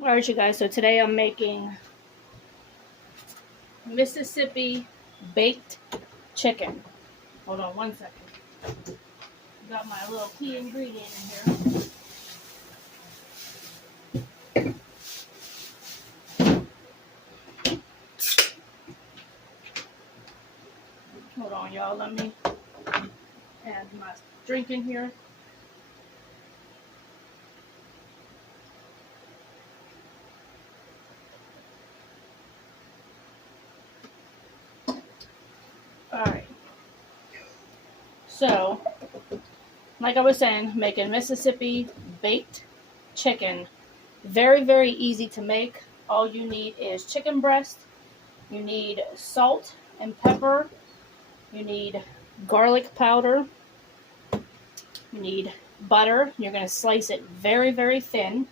Alright, you guys, so today I'm making Mississippi baked chicken. Hold on one second. Got my little key ingredient in here. Hold on, y'all, let me add my drink in here. Alright. So, like I was saying, making Mississippi baked chicken. Very, very easy to make. All you need is chicken breast. You need salt and pepper. You need garlic powder. You need butter. You're going to slice it very, very thin.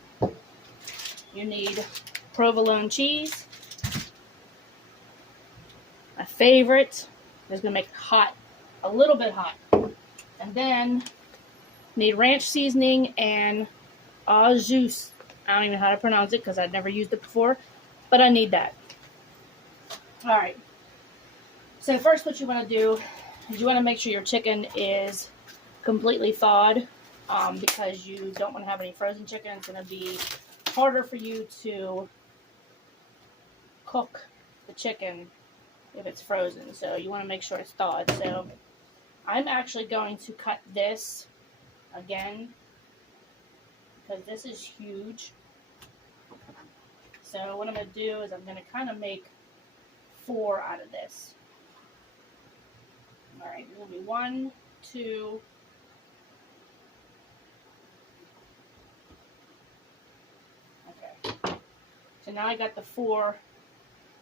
You need provolone cheese. My favorite is going to make it hot, a little bit hot. And then need ranch seasoning and au jus. I don't even know how to pronounce it because I've never used it before, but I need that. Alright. So first what you want to do is you want to make sure your chicken is completely thawed because you don't want to have any frozen chicken. It's going to be harder for you to cook the chicken if it's frozen. So you want to make sure it's thawed. So I'm actually going to cut this again because this is huge. So what I'm going to do is I'm going to kind of make 4 out of this. Alright, there's going to be 1, 2, okay. So now I got the 4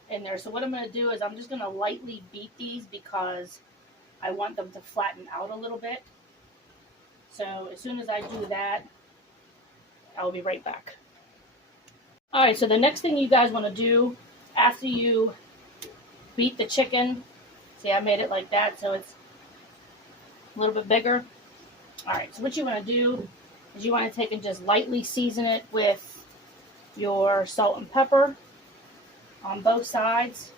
in there. So what I'm going to do is I'm just going to lightly beat these because I want them to flatten out a little bit. So as soon as I do that, I'll be right back. Alright, so the next thing you guys want to do after you beat the chicken, see I made it like that so it's a little bit bigger. Alright, so what you want to do is you want to take and just lightly season it with your salt and pepper on both sides.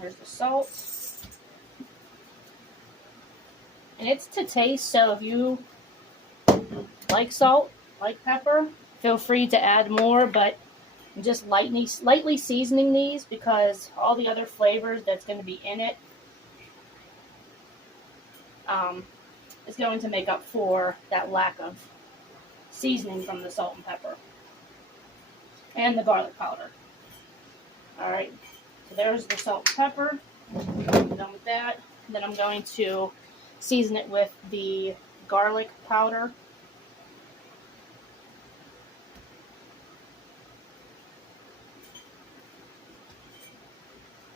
There's the salt. And it's to taste, so if you like salt, like pepper, feel free to add more, but I'm just lightly seasoning these because all the other flavors that's going to be in it is going to make up for that lack of seasoning from the salt and pepper and the garlic powder. Alright, so there's the salt and pepper. I'm done with that. Then I'm going to season it with the garlic powder.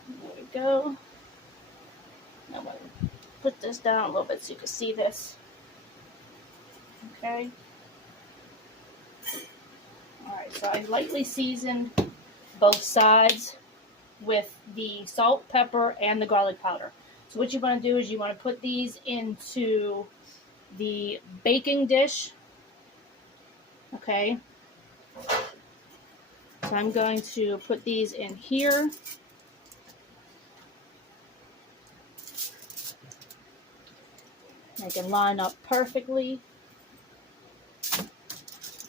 There we go. Now I'm going to put this down a little bit so you can see this. Okay. Alright, so I lightly seasoned both sides with the salt, pepper, and the garlic powder. So what you want to do is you want to put these into the baking dish. Okay. So I'm going to put these in here. They can line up perfectly.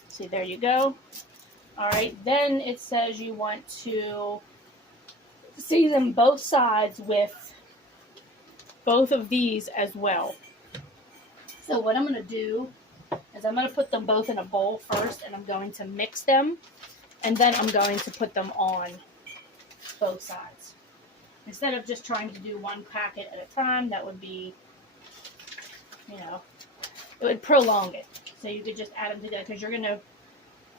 See, there you go. Alright, then it says you want to season both sides with both of these as well. So what I'm going to do is I'm going to put them both in a bowl first, and I'm going to mix them, and then I'm going to put them on both sides. Instead of just trying to do one packet at a time, that would be, you know, it would prolong it. So you could just add them together because you're going to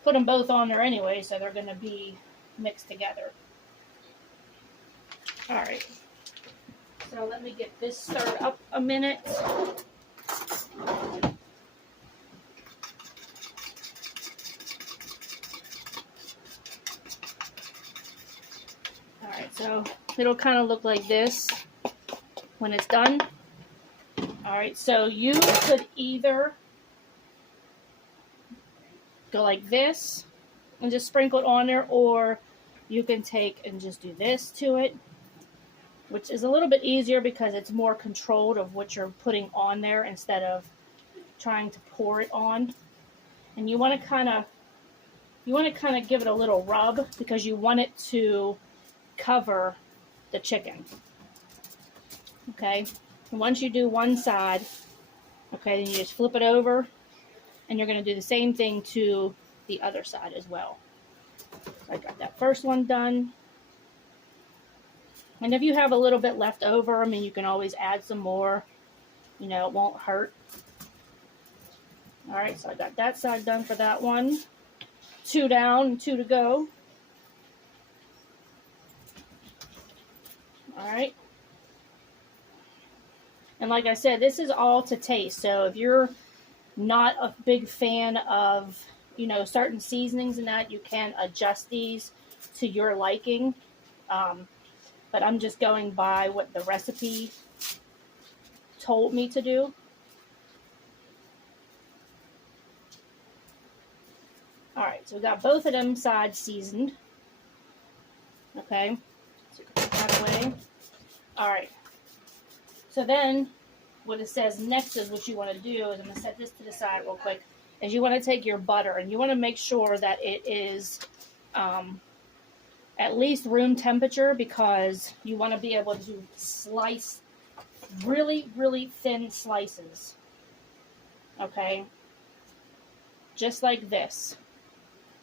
put them both on there anyway, so they're going to be mixed together. Alright. So let me get this stirred up a minute. Alright, so it'll kind of look like this when it's done. Alright, so you could either go like this and just sprinkle it on there, or you can take and just do this to it, which is a little bit easier because it's more controlled of what you're putting on there instead of trying to pour it on. And you want to kind of give it a little rub because you want it to cover the chicken. Okay, and once you do one side, okay, then you just flip it over, and you're going to do the same thing to the other side as well. So I got that first one done. And if you have a little bit left over, I mean, you can always add some more. You know, it won't hurt. All right, so I got that side done for that one. 2 down and 2 to go. All right. And like I said, this is all to taste. So if you're not a big fan of, you know, certain seasonings and that, you can adjust these to your liking. But I'm just going by what the recipe told me to do. All right, so we got both of them sides seasoned. Okay, so put that away. All right. So then what it says next is what you want to do is, I'm going to set this to the side real quick, is you want to take your butter and you want to make sure that it is at least room temperature, because you want to be able to slice really, really thin slices. Okay? Just like this.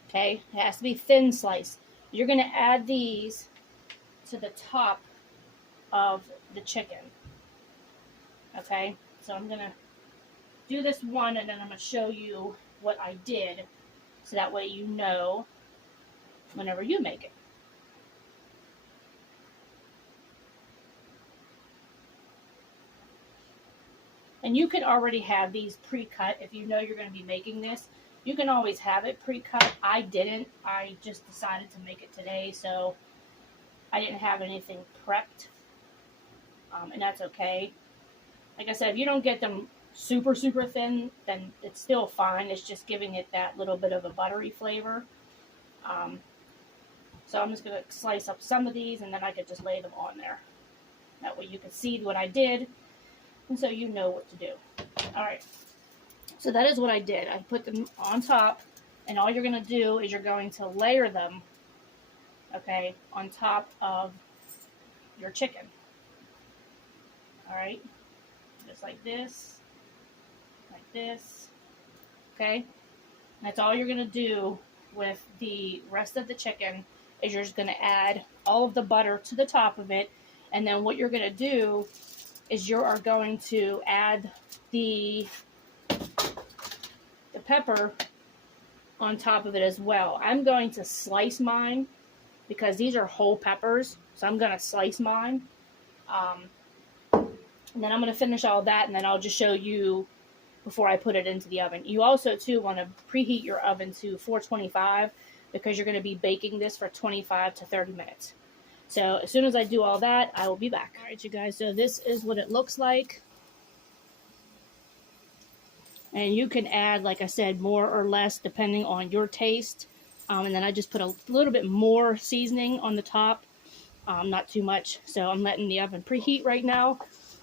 Okay? It has to be thin slice. You're going to add these to the top of the chicken. Okay, so I'm going to do this one, and then I'm going to show you what I did, so that way you know whenever you make it. And you can already have these pre-cut if you know you're going to be making this. You can always have it pre-cut. I didn't. I just decided to make it today, so I didn't have anything prepped, and that's okay. Like I said, if you don't get them super, super thin, then it's still fine. It's just giving it that little bit of a buttery flavor. So I'm just going to slice up some of these, and then I could just lay them on there. That way you can see what I did, and so you know what to do. All right. So that is what I did. I put them on top, and all you're going to do is you're going to layer them, okay, on top of your chicken. All right. Just like this, okay? That's all you're going to do with the rest of the chicken, is you're just going to add all of the butter to the top of it, and then what you're going to do is you are going to add the pepper on top of it as well. I'm going to slice mine because these are whole peppers, so I'm going to slice mine. And then I'm going to finish all that, and then I'll just show you before I put it into the oven. You also, too, want to preheat your oven to 425 because you're going to be baking this for 25 to 30 minutes. So as soon as I do all that, I will be back. All right, you guys, so this is what it looks like. And you can add, like I said, more or less depending on your taste. And then I just put a little bit more seasoning on the top, not too much. So I'm letting the oven preheat right now.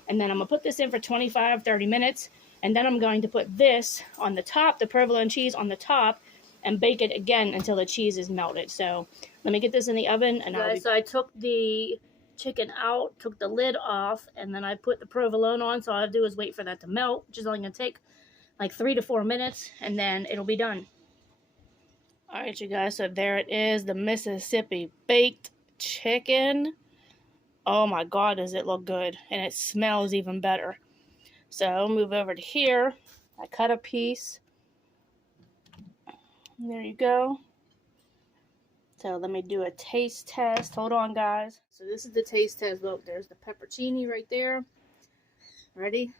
And then I'm going to put this in for 25, 30 minutes. And then I'm going to put this on the top, the provolone cheese on the top, and bake it again until the cheese is melted. So let me get this in the oven. And so I took the chicken out, took the lid off, and then I put the provolone on. So all I have to do is wait for that to melt, which is only going to take like 3 to 4 minutes, and then it'll be done. All right, you guys, so there it is, the Mississippi baked chicken. Oh my God, does it look good, and it smells even better. So I'll move over to here. I cut a piece. There you go. So let me do a taste test. Hold on, guys. So this is the taste test. Look, there's the pepperoni right there. Ready?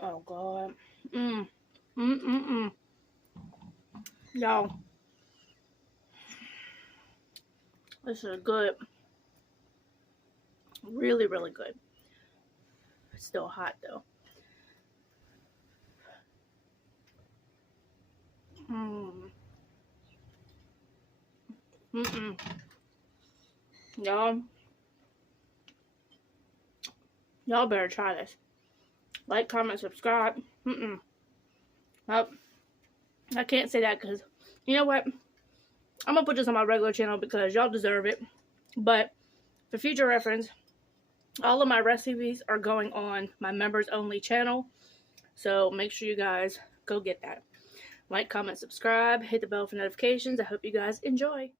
Oh God. Yo. This is good. Really, really good. It's still hot though. Y'all better try this. Like, comment, subscribe. Well, I can't say that because, you know what? I'm going to put this on my regular channel because y'all deserve it. But for future reference, all of my recipes are going on my members only channel. So make sure you guys go get that. Like, comment, subscribe, hit the bell for notifications. I hope you guys enjoy.